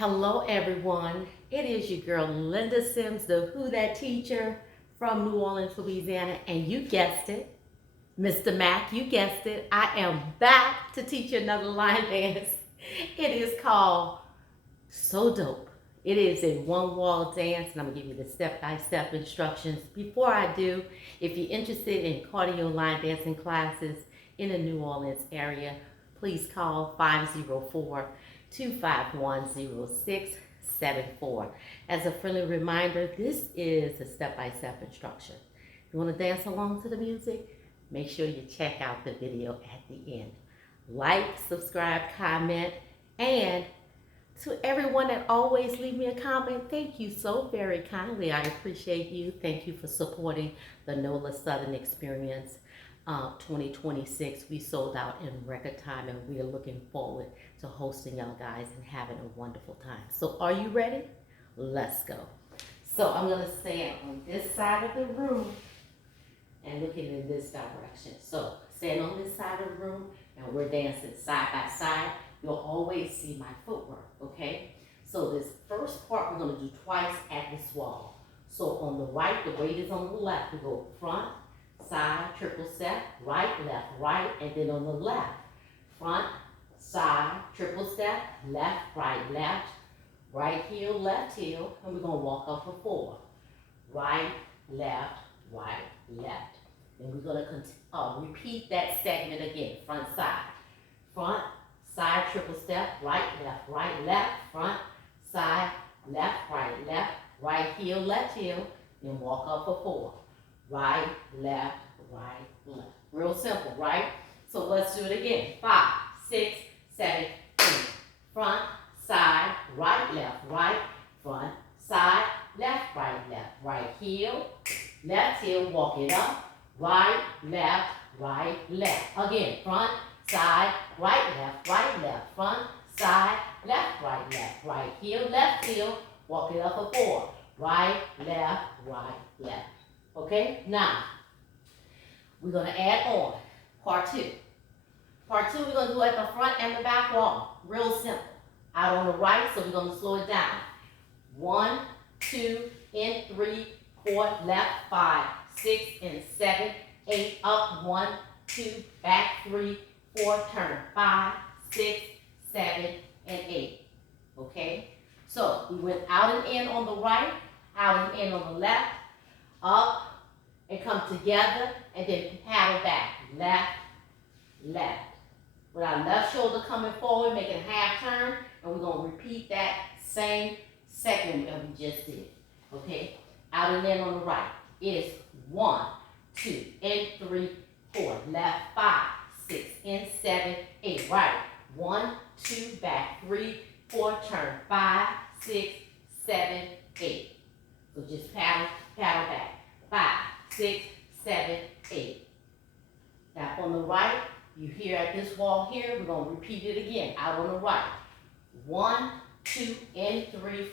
Hello, everyone. It is your girl, Linda Sims, the Who That Teacher from New Orleans, Louisiana. And you guessed it, Mr. Mac, you guessed it. I am back to teach you another line dance. It is called So Dope. It is a one-wall dance, and I'm going to give you the step-by-step instructions. Before I do, if you're interested in cardio line dancing classes in the New Orleans area, please call 504-251-0674. As a friendly reminder, this is a step-by-step instruction. If you want to dance along to the music, make sure you check out the video at the end. Like, subscribe, comment, and to everyone that always leave me a comment, thank you so very kindly. I appreciate you. Thank you for supporting the NOLA Southern Experience 2026. We sold out in record time, and we are looking forward to hosting y'all guys and having a wonderful time. So are you ready? Let's go. So I'm going to stand on this side of the room and looking in this direction. So stand on this side of the room, and we're dancing side by side. You'll always see my footwork, okay? So this first part we're gonna do twice at this wall. So on the right, the weight is on the left. We go front, side, triple step, right, right, and then on the left, front, side, triple step, left, right heel, left heel, and we're gonna walk up for 4. Right, left, left. And we're gonna repeat that segment again, front, side, triple step, right, left, front, side, left, right heel, left heel, then walk up for 4. Right, left. Real simple, right? So let's do it again. 5, 6, 7, 8. Front, side, right, front, side, left, right heel, left heel, walk it up, right, left. Again, front, side, right, left, front, side, left, right heel, left heel, walk it up for 4. Right, left. Okay, now, we're going to add on part 2. Part 2, we're going to do at the front and the back wall. Real simple. Out on the right, so we're going to slow it down. 1, 2, and 3, 4, left, 5, 6, and 7, 8, up, 1, 2, back, 3, 4, turn, 5, 6, 7, and 8. Okay? So we went out and in on the right, out and in on the left, up, and come together, and then paddle back. Left. With our left shoulder coming forward, making a half turn, and we're going to repeat that same segment that we just did. Okay? Out and in on the right. It is 1, 2, and 3, 4. Left, 5, 6, and 7, 8. Right. 1, 2, back, 3, 4, turn, 5, 6, 7, 8. So just paddle back. 5, 6, 7, 8. Now on the right, you hear at this wall here, we're going to repeat it again. Out on the right. 1, 2, and 3,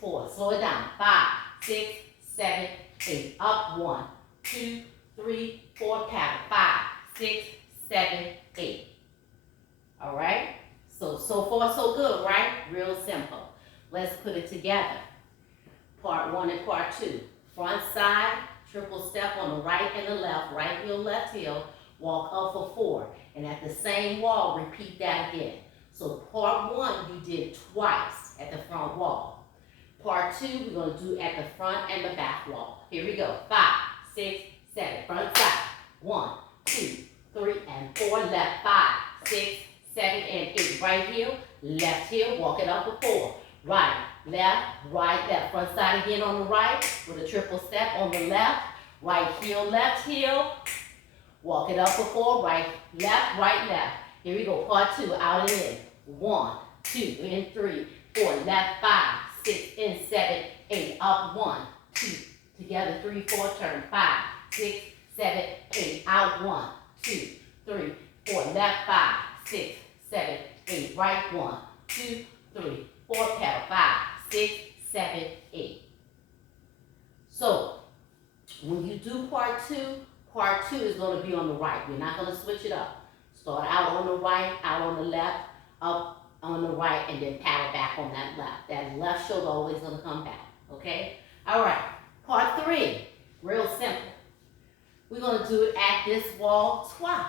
4. Slow it down. 5, 6, 7, 8. Up, 1, 2, 3, 4, paddle. 5, 6, 7, 8. All right? So far, so good, right? Real simple. Let's put it together. Part 1 and part 2. Front, side, triple step on the right and the left. Right heel, left heel. Walk up for 4. And at the same wall, repeat that again. So part 1, you did twice at the front wall. Part 2, we're going to do at the front and the back wall. Here we go. 5, 6, 7. Front, side. 1, 2, 3, and 4. Left, 5, 6, 7, and 8. Right heel, left heel. Walk it up for 4. Right, left. Front side again on the right with a triple step on the left. Right heel, left heel. Walk it up for 4. Right, left. Here we go. Part 2, out and in. 1, 2, and 3, 4. Left, 5, 6, and 7, 8. Up, 1, 2. Together, 3, 4. Turn, 5, 6, 7, 8. Out, 1, 2, 3, 4. Left, 5, 6, 7, 8. Right, 1, 2, 3, 4. Paddle. 5, 6, 7, 8. So, when you do part 2 is going to be on the right. We're not going to switch it up. Start out on the right, out on the left, up, on the right and then paddle back on that left. That left shoulder always gonna come back, okay? All right, part 3, real simple. We're gonna do it at this wall twice.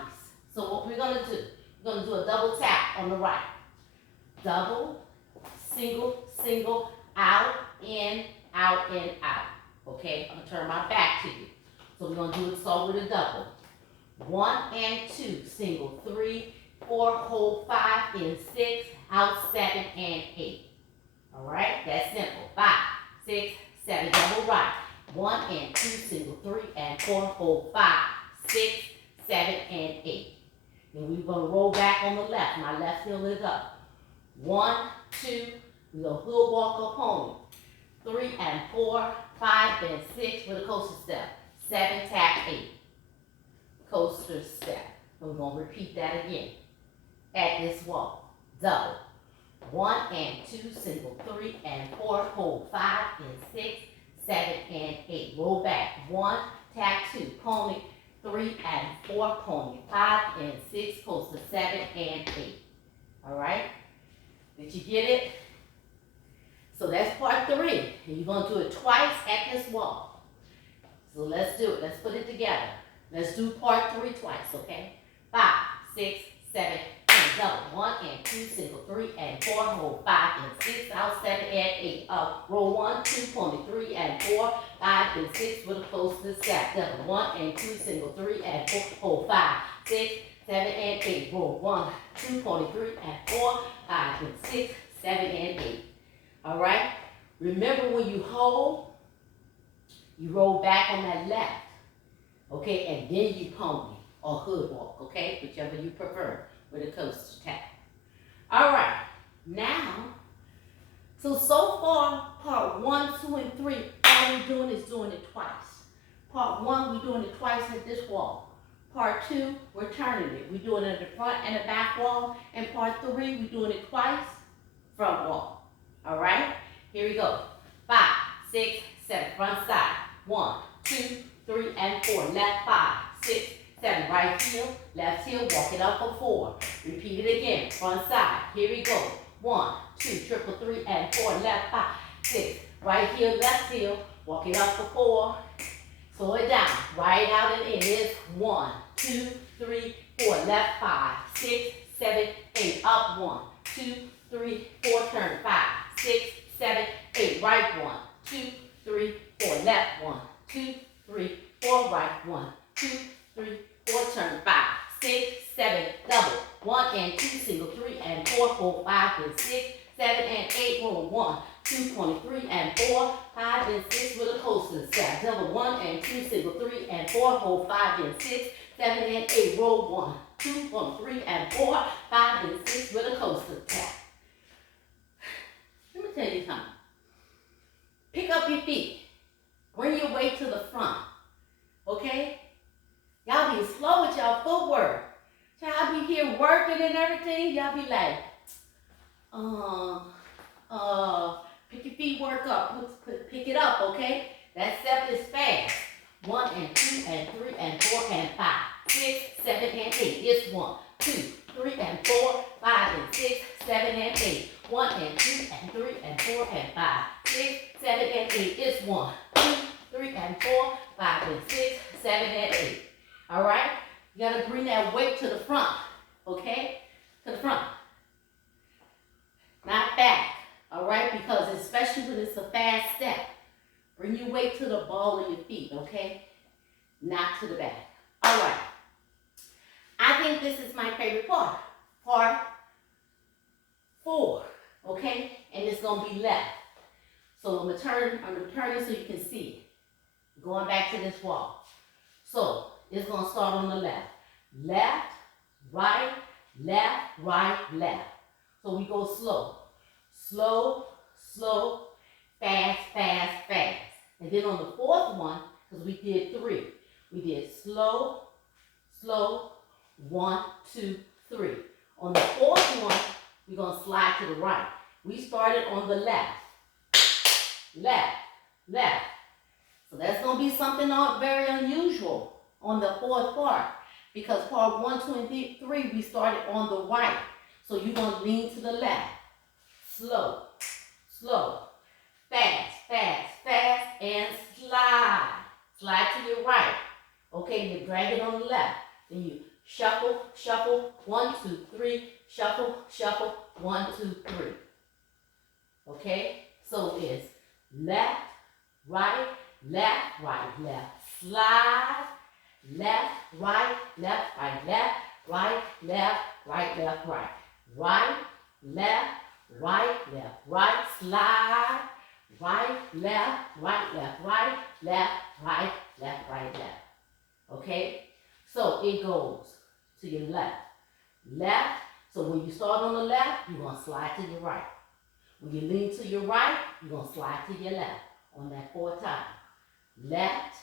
So what we're gonna do, we're gonna do a double tap on the right. Double, single, single, out, in, out, in, out. Okay, I'm gonna turn my back to you. So we're gonna do it so with a double. 1 and 2, single, 3, 4, hold 5, in 6, out 7 and 8. All right, that's simple. 5, 6, 7, double right. 1 and 2, single, 3 and 4, hold 5, 6, 7 and 8. Then we're gonna roll back on the left. My left heel is up. 1, 2, we're gonna hood walk or pony. 3 and 4, 5 and 6 with a coaster step. 7, tap, 8. Coaster step. And we're going to repeat that again. At this wall. Double. 1 and 2, single, 3 and 4, hold 5 and 6, 7 and 8. Roll back. 1, tap 2, pony. 3 and 4, pony. 5 and 6, coaster 7 and 8. All right? Did you get it? So that's part 3. And you're going to do it twice at this wall. So let's do it. Let's put it together. Let's do part 3 twice, okay? 5, 6, 7, and double. 1 and 2, single, 3 and 4, hold 5 and 6, out 7 and 8. Up, roll 1, 2, pony, 3 and 4, 5 and 6 with a close to the step. Double. 1 and 2, single, 3 and 4, hold 5, 6, 7 and 8. Roll 1, 2, pony, 3 and 4, 5 and 6, 7 and 8. All right? Remember when you hold, you roll back on that left. Okay, and then you pony or hood walk, okay? Whichever you prefer with a coaster tap. All right, now, so far, part 1, 2, and 3, all we're doing is doing it twice. Part 1, we're doing it twice at this wall. Part 2, we're turning it. We're doing it at the front and the back wall. And part 3, we're doing it twice, front wall. All right, here we go. 5, 6, 7, front side. 1, 2, 3 and 4, left 5, 6, 7, right heel, left heel, walk it up for 4. Repeat it again, front side, here we go. 1, 2, triple 3 and 4, left 5, 6, right heel, left heel, walk it up for 4. Slow it down, right out and in is 1, 2, 3, 4, left 5, 6, 7, 8, up 1, 2, 3, 4, turn 5, 6, 7, 8, right 1, 2, 3, 4, left 1, 2, 3, 4, right 1, 2, 3, 4, turn 5, 6, 7, double. 1 and 2, single, 3 and 4, hold 5 and 6, 7 and 8, roll 1, 2, 23 and 4, 5 and 6 with a coaster step. Double. 1 and 2, single, 3 and 4, hold 5 and 6, 7 and 8, roll 1, 2, 3 and 4, 5 and 6 with a coaster step. Let me tell you something. Pick up your feet. Bring your weight to the front, okay? Y'all be slow with y'all footwork. Y'all be here working and everything. Y'all be like, pick your feet, work up. Pick it up, okay? That step is fast. 1 and 2 and 3 and 4 and 5, 6, 7 and 8. It's 1, 2, 3 and 4, 5 and 6, 7 and 8. 1 and 2 and 3 and 4 and 5, 6, 7 and 8. It's 1, 2, 3 and 4, 5 and 6, 7 and 8. All right? You got to bring that weight to the front, okay? To the front. Not back, all right? Because especially when it's a fast step, bring your weight to the ball of your feet, okay? Not to the back. All right. I think this is my favorite part. Part 4, okay? And it's going to be left. So I'm going to turn it so you can see it. Going back to this wall. So it's going to start on the left. Left, right, left. So we go slow. Slow, slow, fast. And then on the 4th one, because we did 3, we did slow, 1, 2, 3. On the 4th one, we're going to slide to the right. We started on the left. So that's going to be something very unusual on the 4th part. Because part 1, 2, and 3, we started on the right. So you're going to lean to the left. Slow, slow, fast, fast, fast, and slide. Slide to your right. Okay, you drag it on the left. Then you shuffle, shuffle, 1, 2, 3, shuffle, shuffle, 1, 2, 3. Okay, so it's left, right, left, right, left. Slide, left, right, left, right, left, right, left, right, left, right. Right, left, right, left, right. Slide, right, left, right, left, right, left, right, left, right, left. Okay, so it goes to your left. Left, so when you start on the left, you're going to slide to your right. When you lean to your right, you're going to slide to your left on that 4 times. Left,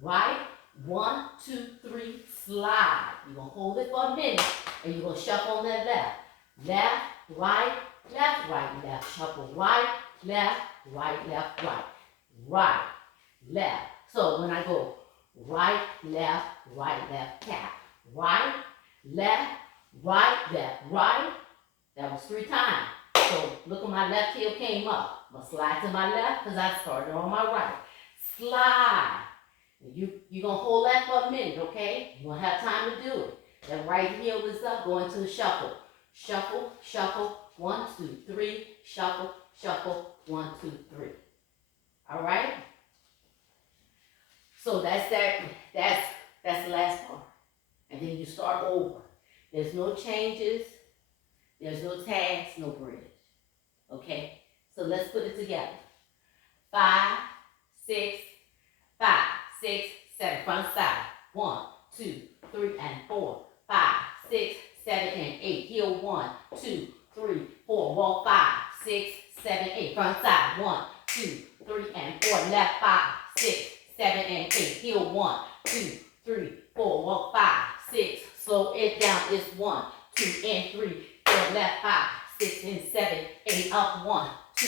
right, 1, 2, 3, slide. You're going to hold it for a minute and you're going to shuffle on that left. Left, right, left, right, left. Shuffle right, left, right, left, right. Right, left. So when I go right, left, tap. Right, left, right. That was 3 times. So look at my left heel came up. I'm going to slide to my left because I started on my right. Slide. You're going to hold that for a minute, okay? You're going to have time to do it. That right heel is up, going to the shuffle. Shuffle, shuffle, 1, 2, 3, shuffle, shuffle, 1, 2, 3. All right? So that's the last part. And then you start over. There's no changes. There's no tags, no bridge. Okay? So let's put it together. 5, 6, 5, 6, 7. Front side. 1, 2, 3, and 4. 5, 6, 7, and 8. Heel 1, 2, 3, 4. Walk 5, 6, 7, 8. Front side. 1, 2, 3, and 4. Left 5, 6, 7, and 8. Heel 1, 2, 3, 4. Walk 5, 6. Slow it down. It's 1, 2, and 3. 4. Left 5, 6, and 7, 8. Up 1, 2,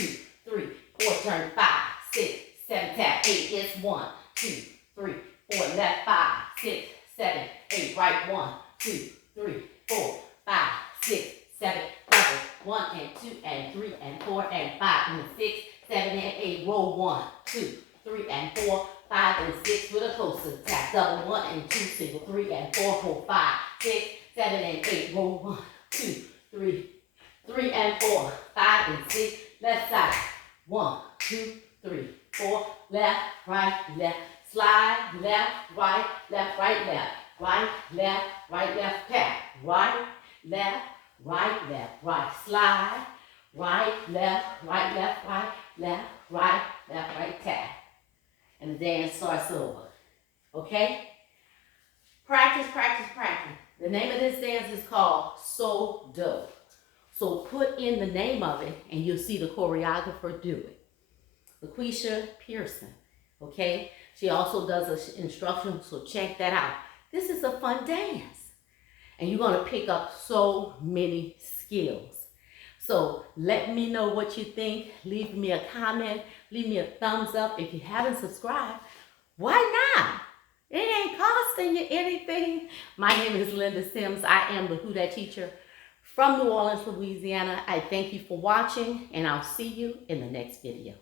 3, 4. Turn 5, 6, 7. Tap 8. It's 1, 2, 3, 4. Left 5, 6, 7, 8. Right 1, 2, 3, 4, 5, 6, 7, double 1 and 2 and 3 and 4 and 5 and 6, 7 and 8. Roll 1, 2, 3 and 4, 5 and 6 with a coaster tap. Double 1 and 2, single 3 and 4, roll 5, 6, 7 and 8. Roll 1, 2, 3, 3 and 4, 5 and 6. Left side. 1, 2, 3, 4. Left, right, left. Slide, left, right, left, right, left. Right, left, tap. Right, left, right. Slide, right, left, right, left, right, tap. And the dance starts over. Okay? Practice, practice, practice. The name of this dance is called So Dope. So put in the name of it and you'll see the choreographer do it. LAQUISHA PEARSON. Okay? She also does an instruction, so check that out. This is a fun dance. And you're going to pick up so many skills. So let me know what you think. Leave me a comment. Leave me a thumbs up. If you haven't subscribed, why not? It ain't costing you anything. My name is Linda Sims. I am the Who Dat teacher from New Orleans, Louisiana. I thank you for watching, and I'll see you in the next video.